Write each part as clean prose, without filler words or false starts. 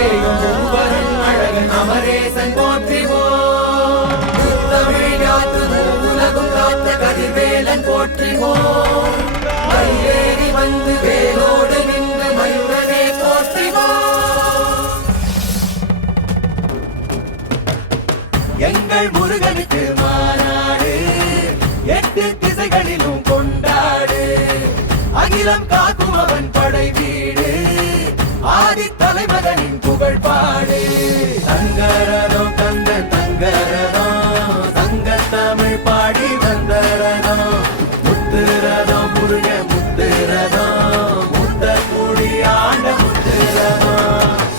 வேகம் மூவரன் அழகன் அமரேசன் போற்றிவோம். தமிழாத்து உலகும் காத்த கதிர்வேலன் போற்றிவோம். மயிலேறி வந்து வேலோடு நின்று மயூரனே போற்றிவோம். எங்கள் முருகனுக்கு மாநாடு 8 திசைகளிலும் கொண்டாடு. அகிலம் காக்கும் அவன் படை வீடு ஆதி தலைமகனின் புகழ் பாடு. சங்கரதோ கந்த தங்கரதோ சங்க தமிழ் பாடி வந்தரதோ முத்துரதோ முருக முத்துரதோ முத்த கூடி ஆண்ட முத்துரதோ.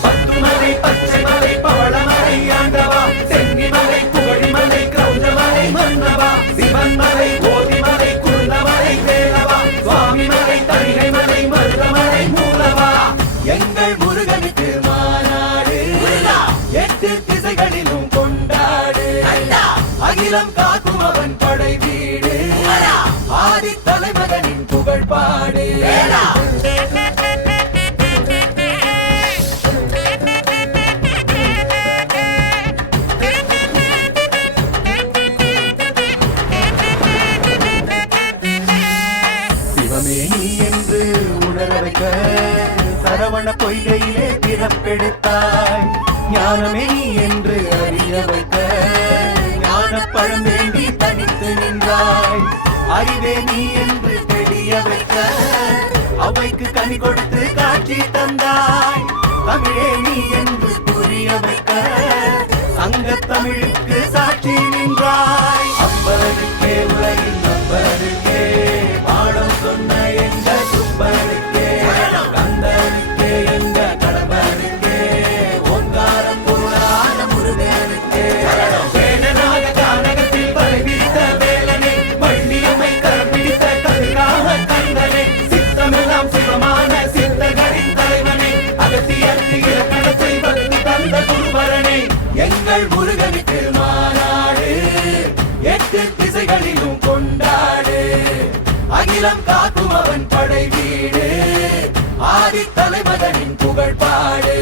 பத்துமலை பச்சைமலை பவளமலை ஆண்டவா சென்னிமலை புகழிமலை கிரௌஞ்சமலை மன்னவா சிவன்மலை கோதிமலை குருந்தமலை வேலவா சுவாமிமலை தணிகைமலை மருதமலை மூலவா. எங்கள் முருகனுக்கு மாநாடு 8 திசைகளிலும் கொண்டாடு. அகிலம் காக்கும் அவன் படை வீடு ஆதி தலைமகனின் புகழ் பாடு. சிவமே நீ என்று உணர வைக்க சரவண பொய்கையிலே பிறப்பெடுத்தாய். ஞானமே நீ என்று அறிய வைக்க ஞானப்பழம் வேண்டி தனித்து நின்றாய். அறிவே நீ என்று தெரிய வைக்க அவைக்கு கனி கொடுத்து காட்சி தந்தாய். தமிழே நீ என்று புரிய வைக்க சங்க தமிழுக்கு சாட்சி நின்றாய். அப்பருக்கே உலகின் அப்பருக்கே பாடம் சொன்ன எங்க சுப்பருக்கே கந்தனுக்கே எங்க கடம்பருக்கே ஓங்காரம் பொருளான முருகனுக்கே. வேலனாக கானகத்தில் பரவித்த வேலனே வள்ளியம்மை கரம் பிடித்த கதிராக கந்தனே சித்தமெல்லாம் சிவமான சித்தர்களின் தலைவனே அகத்தியர்க்கு இலக்கணத்தை பக்தி தந்த குருபரனே. எங்கள் முருகனுக்கு மாநாடு 8 திசைகளிலும் கொண்டாடு. அகிலம் காக்கும் அவன் படை வீடு ஆதி தலைமகனின் புகழ் பாடு.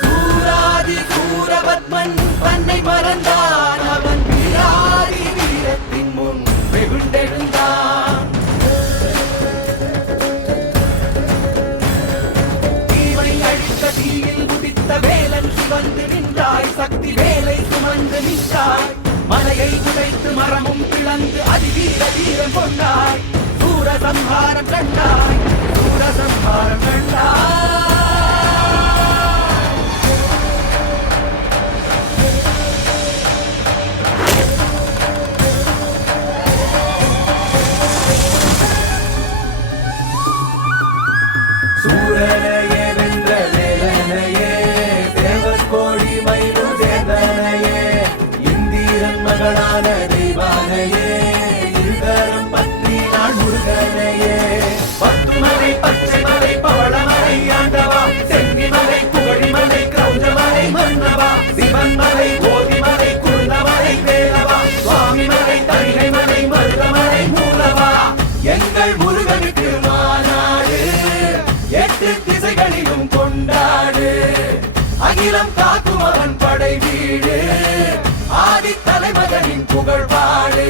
சூராதி சூரபத்மன் தன்னை மறந்தான். அவன் வீராதி வீரத்தின் முன் வெகுண்டெழுந்தான். தீவை அழித்த தீயில் உதித்த வேலன் சிவந்து நின்றாய். சக்தி வேலை சுமந்து நின்றாய். மலையை உடைத்து மரமும் பிளந்து அதிவீர வீரம் கொண்டாய். சூரசம்ஹாரம் கண்டாய். சூரசம்ஹாரம் கண்டாய். சூரனையே வென்ற வேலனையே தேவக்கோடி மயிலும் சேதனையே இந்திரன் மகளான தெய்வானையே இருகரம் பற்றி நான் முருகனையே. பத்துமலை பச்சைமலை பவளமலை ஆண்டவா சென்னிமலை புகழிமலை கிரௌஞ்சமலை மன்னவா சிவன்மலை கோதிமலை குருந்தமலை வேலவா சுவாமிமலை தணிகைமலை மருதமலை மூலவா. எங்கள் முருகனுக்கு மாநாடு 8 திசைகளிலும் கொண்டாடு. அகிலம் காக்கும் அவன் படை வீடு ஆதி தலைமகனின் புகழ் பாடு.